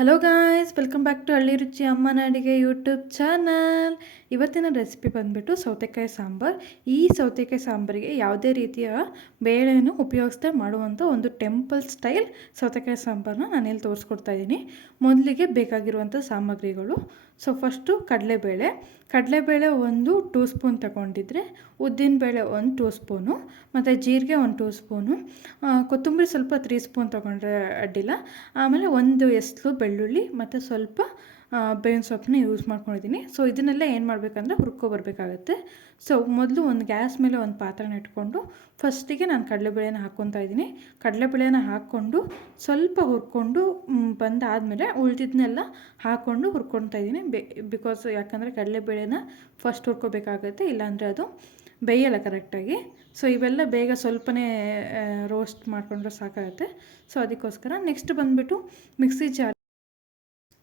Hello guys, welcome back to ಹಳ್ಳಿ ರುಚಿ ಅಮ್ಮನ ಅಡುಗೆ ಯೂಟ್ಯೂಬ್ ಚಾನಲ್. ಇವತ್ತಿನ ರೆಸಿಪಿ ಬಂದುಬಿಟ್ಟು ಸೌತೆಕಾಯಿ ಸಾಂಬಾರು. ಈ ಸೌತೆಕಾಯಿ ಸಾಂಬಾರಿಗೆ ಯಾವುದೇ ರೀತಿಯ ಬೇಳೆಯನ್ನು ಉಪಯೋಗಿಸ್ದೆ ಮಾಡುವಂಥ ಒಂದು ಟೆಂಪಲ್ ಸ್ಟೈಲ್ ಸೌತೆಕಾಯಿ ಸಾಂಬಾರನ್ನ ನಾನಿಲ್ಲಿ ತೋರಿಸ್ಕೊಡ್ತಾ ಇದ್ದೀನಿ. ಮೊದಲಿಗೆ ಬೇಕಾಗಿರುವಂಥ ಸಾಮಗ್ರಿಗಳು. ಫಸ್ಟು ಕಡಲೆಬೇಳೆ 1 ಸ್ಪೂನ್ ತಗೊಂಡಿದ್ರೆ, ಉದ್ದಿನಬೇಳೆ 1 ಸ್ಪೂನು, ಮತ್ತು ಜೀರಿಗೆ 1 ಸ್ಪೂನು, ಕೊತ್ತಂಬರಿ ಸ್ವಲ್ಪ 3 ಸ್ಪೂನ್ ತೊಗೊಂಡ್ರೆ ಅಡ್ಡಿಲ್ಲ. ಆಮೇಲೆ 1 ಎಸ್ಲು ಬೆಳ್ಳುಳ್ಳಿ ಮತ್ತು ಸ್ವಲ್ಪ ಬೇವಿನ ಸೊಪ್ಪನ್ನ ಯೂಸ್ ಮಾಡ್ಕೊಂಡಿದ್ದೀನಿ. ಇದನ್ನೆಲ್ಲ ಏನು ಮಾಡಬೇಕಂದ್ರೆ ಹುರ್ಕೊಬರ್ಬೇಕಾಗತ್ತೆ. ಮೊದಲು ಒಂದು ಗ್ಯಾಸ್ ಮೇಲೆ ಒಂದು ಪಾತ್ರೆನ ಇಟ್ಕೊಂಡು ಫಸ್ಟಿಗೆ ನಾನು ಕಡಲೆಬೇಳೆನ ಹಾಕ್ಕೊತಾ ಇದ್ದೀನಿ. ಕಡಲೆಬೇಳೆನ ಹಾಕ್ಕೊಂಡು ಸ್ವಲ್ಪ ಹುರ್ಕೊಂಡು ಬಂದಾದಮೇಲೆ ಉಳಿದಿದ್ದನ್ನೆಲ್ಲ ಹಾಕ್ಕೊಂಡು ಹುರ್ಕೊತಾ ಇದ್ದೀನಿ. ಬಿಕಾಸ್ ಯಾಕಂದರೆ ಕಡಲೆಬೇಳೆನ ಫಸ್ಟ್ ಹುರ್ಕೋಬೇಕಾಗತ್ತೆ, ಇಲ್ಲಾಂದರೆ ಅದು ಬೇಯಲ್ಲ ಕರೆಕ್ಟಾಗಿ. ಇವೆಲ್ಲ ಬೇಗ ಸ್ವಲ್ಪನೇ ರೋಸ್ಟ್ ಮಾಡಿಕೊಂಡ್ರೆ ಸಾಕಾಗುತ್ತೆ. ಅದಕ್ಕೋಸ್ಕರ ನೆಕ್ಸ್ಟ್ ಬಂದುಬಿಟ್ಟು ಮಿಕ್ಸಿ ಜಾರ್,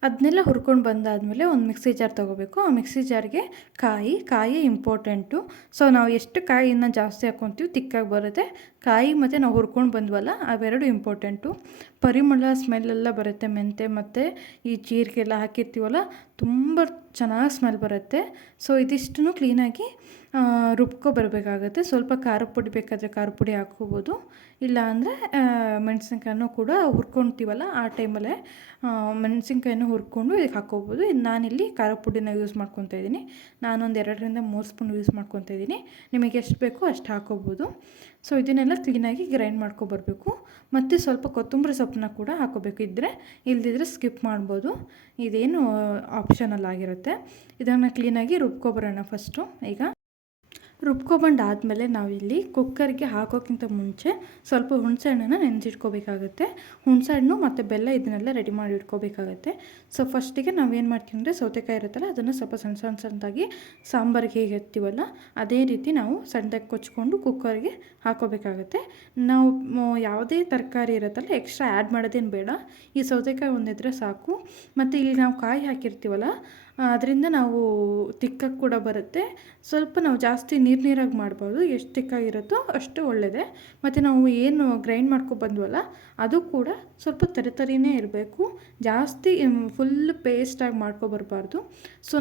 ಅದನ್ನೆಲ್ಲ ಹುರ್ಕೊಂಡು ಬಂದಾದಮೇಲೆ ಒಂದು ಮಿಕ್ಸಿ ಜಾರ್ ತೊಗೋಬೇಕು. ಆ ಮಿಕ್ಸಿ ಜಾರ್ಗೆ ಕಾಯಿ ಇಂಪಾರ್ಟೆಂಟು. ನಾವು ಎಷ್ಟು ಕಾಯಿಯನ್ನು ಜಾಸ್ತಿ ಹಾಕ್ಕೊತೀವಿ ತಿಕ್ಕಾಗಿ ಬರುತ್ತೆ. ಕಾಯಿ ಮತ್ತು ನಾವು ಹುರ್ಕೊಂಡು ಬಂದ್ವಲ್ಲ ಅವೆರಡು ಇಂಪಾರ್ಟೆಂಟು. ಪರಿಮಳ ಸ್ಮೆಲ್ಲೆಲ್ಲ ಬರುತ್ತೆ. ಮೆಂತೆ ಮತ್ತು ಈ ಜೀರಿಗೆ ಎಲ್ಲ ಹಾಕಿರ್ತೀವಲ್ಲ, ತುಂಬ ಚೆನ್ನಾಗಿ ಸ್ಮೆಲ್ ಬರುತ್ತೆ. ಇದಿಷ್ಟನ್ನು ಕ್ಲೀನಾಗಿ ರುಬ್ಕೊಬರ್ಬೇಕಾಗತ್ತೆ. ಸ್ವಲ್ಪ ಖಾರದ ಪುಡಿ ಬೇಕಾದರೆ ಖಾರದ ಪುಡಿ ಹಾಕ್ಕೋಬೋದು, ಇಲ್ಲ ಅಂದರೆ ಮೆಣಸಿನ್ಕಾಯನ್ನು ಕೂಡ ಹುರ್ಕೊತೀವಲ್ಲ ಆ ಟೈಮಲ್ಲೇ ಮೆಣಸಿನ್ಕಾಯನ್ನು ಹುರ್ಕೊಂಡು ಇದಕ್ಕೆ ಹಾಕ್ಕೋಬೋದು. ನಾನಿಲ್ಲಿ ಖಾರದ ಪುಡಿನ ಯೂಸ್ ಮಾಡ್ಕೊತಾ ಇದ್ದೀನಿ. ನಾನೊಂದು 2-3 ಸ್ಪೂನ್ ಯೂಸ್ ಮಾಡ್ಕೊತಾ ಇದ್ದೀನಿ. ನಿಮಗೆ ಎಷ್ಟು ಬೇಕೋ ಅಷ್ಟು ಹಾಕ್ಕೋಬೋದು. ಇದನ್ನೆಲ್ಲ ಕ್ಲೀನಾಗಿ ಗ್ರೈಂಡ್ ಮಾಡ್ಕೊಬರ್ಬೇಕು. ಮತ್ತು ಸ್ವಲ್ಪ ಕೊತ್ತಂಬರಿ ಸೊಪ್ಪನ್ನ ಕೂಡ ಹಾಕ್ಕೋಬೇಕು. ಇಲ್ಲದಿದ್ದರೆ ಸ್ಕಿಪ್ ಮಾಡ್ಬೋದು, ಇದೇನು ಆಪ್ಷನಲ್ ಆಗಿರುತ್ತೆ. ಇದನ್ನು ಕ್ಲೀನಾಗಿ ರುಬ್ಕೊಬರೋಣ ಫಸ್ಟು. ಈಗ ರುಬ್ಕೊಬಂದಾದಮೇಲೆ ನಾವಿಲ್ಲಿ ಕುಕ್ಕರ್ಗೆ ಹಾಕೋಕ್ಕಿಂತ ಮುಂಚೆ ಸ್ವಲ್ಪ ಹುಣಸೆಹಣ್ಣನ್ನು ನೆನೆಸಿಟ್ಕೋಬೇಕಾಗತ್ತೆ. ಹುಣಸೆಹಣ್ಣು ಮತ್ತು ಬೆಲ್ಲ ಇದನ್ನೆಲ್ಲ ರೆಡಿ ಮಾಡಿ ಇಟ್ಕೋಬೇಕಾಗತ್ತೆ. ಫಸ್ಟಿಗೆ ನಾವೇನು ಮಾಡ್ತೀವಿ ಅಂದರೆ ಸೌತೆಕಾಯಿ ಇರುತ್ತಲ್ಲ, ಅದನ್ನು ಸ್ವಲ್ಪ ಸಣ್ಣದಾಗಿ ಸಾಂಬಾರಿಗೆ ಹೇಗೆ ಇರ್ತೀವಲ್ಲ ಅದೇ ರೀತಿ ನಾವು ಸಣ್ಣದಾಗಿ ಕೊಚ್ಕೊಂಡು ಕುಕ್ಕರ್ಗೆ ಹಾಕೋಬೇಕಾಗತ್ತೆ. ನಾವು ಯಾವುದೇ ತರಕಾರಿ ಇರುತ್ತಲ್ಲ ಎಕ್ಸ್ಟ್ರಾ ಆ್ಯಡ್ ಮಾಡೋದೇನು ಬೇಡ. ಈ ಸೌತೆಕಾಯಿ ಒಂದಿದ್ರೆ ಸಾಕು. ಮತ್ತು ಇಲ್ಲಿ ನಾವು ಕಾಯಿ ಹಾಕಿರ್ತೀವಲ್ಲ, ಅದರಿಂದ ನಾವು ತಿಕ್ಕಾಗಿ ಕೂಡ ಬರುತ್ತೆ. ಸ್ವಲ್ಪ ನಾವು ಜಾಸ್ತಿ ನೀರಾಗಿ ಮಾಡ್ಬೋದು. ಎಷ್ಟು ತಿಕ್ಕಾಗಿರುತ್ತೋ ಅಷ್ಟು ಒಳ್ಳೆಯದೇ. ಮತ್ತು ನಾವು ಏನು ಗ್ರೈಂಡ್ ಬಂದ್ವಲ್ಲ ಅದು ಕೂಡ ಸ್ವಲ್ಪ ತರಿನೇ ಇರಬೇಕು. ಜಾಸ್ತಿ ಫುಲ್ ಪೇಸ್ಟಾಗಿ ಮಾಡ್ಕೊಬರ್ಬಾರ್ದು.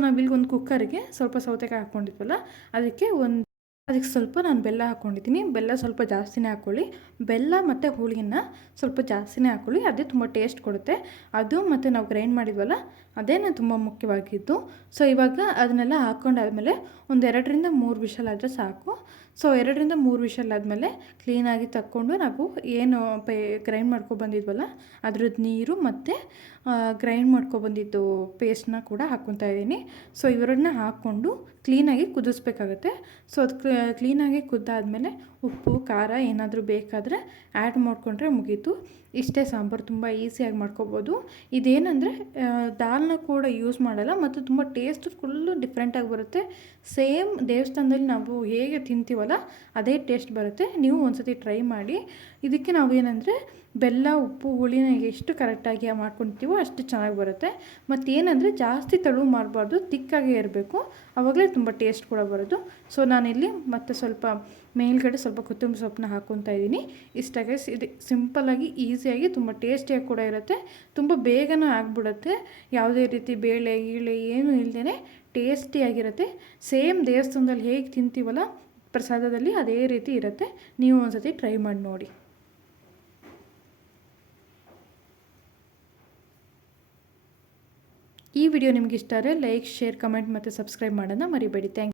ನಾವಿಲ್ಲಿ ಒಂದು ಕುಕ್ಕರ್ಗೆ ಸ್ವಲ್ಪ ಸೌತೆಕಾಯಿ ಹಾಕ್ಕೊಂಡಿದ್ವಲ್ಲ ಅದಕ್ಕೆ ಸ್ವಲ್ಪ ನಾನು ಬೆಲ್ಲ ಹಾಕ್ಕೊಂಡಿದ್ದೀನಿ. ಬೆಲ್ಲ ಸ್ವಲ್ಪ ಜಾಸ್ತಿನೇ ಹಾಕ್ಕೊಳ್ಳಿ. ಬೆಲ್ಲ ಮತ್ತು ಹುಳಿನ ಸ್ವಲ್ಪ ಜಾಸ್ತಿನೇ ಹಾಕ್ಕೊಳ್ಳಿ, ಅದೇ ತುಂಬ ಟೇಸ್ಟ್ ಕೊಡುತ್ತೆ. ಅದು ಮತ್ತು ನಾವು ಗ್ರೈಂಡ್ ಮಾಡಿದ್ವಲ್ಲ ಅದೇನೇ ತುಂಬ ಮುಖ್ಯವಾಗಿದ್ದು. ಇವಾಗ ಅದನ್ನೆಲ್ಲ ಹಾಕ್ಕೊಂಡಾದ್ಮೇಲೆ ಒಂದು 2-3 ವಿಷಲ್ ಆದರೆ ಸಾಕು. 2-3 ವಿಷಲ್ ಆದಮೇಲೆ ಕ್ಲೀನಾಗಿ ತಕ್ಕೊಂಡು ನಾವು ಏನು ಗ್ರೈಂಡ್ ಬಂದಿದ್ವಲ್ಲ ಅದ್ರದ್ದು ನೀರು ಮತ್ತು ಗ್ರೈಂಡ್ ಬಂದಿದ್ದು ಪೇಸ್ಟ್ನ ಕೂಡ ಹಾಕ್ಕೊತಾ ಇದ್ದೀನಿ. ಇವೆರಡನ್ನ ಹಾಕ್ಕೊಂಡು ಕ್ಲೀನಾಗಿ ಕುದಿಸ್ಬೇಕಾಗತ್ತೆ. ಅದು ಕ್ಲೀನಾಗಿ ಕುದ್ದಾದಮೇಲೆ ಉಪ್ಪು ಖಾರ ಏನಾದರೂ ಬೇಕಾದರೆ ಆ್ಯಡ್ ಮಾಡಿಕೊಂಡ್ರೆ ಮುಗೀತು. ಇಷ್ಟೇ ಸಾಂಬಾರು, ತುಂಬ ಈಸಿಯಾಗಿ ಮಾಡ್ಕೋಬೋದು. ಇದೇನೆಂದರೆ ದಾಲ್ನ ಕೂಡ ಯೂಸ್ ಮಾಡಲ್ಲ ಮತ್ತು ತುಂಬ ಟೇಸ್ಟ್ ಫುಲ್ಲು ಡಿಫ್ರೆಂಟಾಗಿ ಬರುತ್ತೆ. ಸೇಮ್ ದೇವಸ್ಥಾನದಲ್ಲಿ ನಾವು ಹೇಗೆ ತಿಂತೀವಲ್ಲ ಅದೇ ಟೇಸ್ಟ್ ಬರುತ್ತೆ. ನೀವು ಒಂದ್ಸತಿ ಟ್ರೈ ಮಾಡಿ. ಇದಕ್ಕೆ ನಾವೇನೆಂದರೆ ಬೆಲ್ಲ ಉಪ್ಪು ಹುಳಿನ ಎಷ್ಟು ಕರೆಕ್ಟಾಗಿ ಮಾಡ್ಕೊತೀವೋ ಅಷ್ಟು ಚೆನ್ನಾಗಿ ಬರುತ್ತೆ. ಏನಂದರೆ ಜಾಸ್ತಿ ತೆಳು ಮಾಡಬಾರ್ದು, ತಿಕ್ಕಾಗೇ ಇರಬೇಕು, ಆವಾಗಲೇ ತುಂಬ ಟೇಸ್ಟ್ ಕೂಡ ಬರೋದು. ನಾನಿಲ್ಲಿ ಮತ್ತೆ ಸ್ವಲ್ಪ ಮೇಲ್ಗಡೆ ಸ್ವಲ್ಪ ಕೊತ್ತಂಬರಿ ಸೊಪ್ಪನ್ನ ಹಾಕ್ಕೊತಾ ಇದ್ದೀನಿ. ಇಷ್ಟಾಗಿ ಇದು ಸಿಂಪಲ್ಲಾಗಿ ಈಸಿಯಾಗಿ ತುಂಬ ಟೇಸ್ಟಿಯಾಗಿ ಕೂಡ ಇರುತ್ತೆ. ತುಂಬ ಬೇಗನೂ ಆಗಿಬಿಡುತ್ತೆ. ಯಾವುದೇ ರೀತಿ ಬೇಳೆ ಏನೂ ಇಲ್ಲದೇ ಟೇಸ್ಟಿಯಾಗಿರುತ್ತೆ. ಸೇಮ್ ದೇವಸ್ಥಾನದಲ್ಲಿ ಹೇಗೆ ತಿಂತೀವಲ್ಲ ಪ್ರಸಾದದಲ್ಲಿ ಅದೇ ರೀತಿ ಇರುತ್ತೆ. ನೀವು ಒಂದ್ಸತಿ ಟ್ರೈ ಮಾಡಿ ನೋಡಿ. ಈ ವಿಡಿಯೋ ನಿಮ್ಗೆ ಇಷ್ಟ ಆದರೆ ಲೈಕ್, ಶೇರ್, ಕಮೆಂಟ್ ಮತ್ತು ಸಬ್ಸ್ಕ್ರೈಬ್ ಮಾಡೋದನ್ನ ಮರಿಬೇಡಿ. Thank you.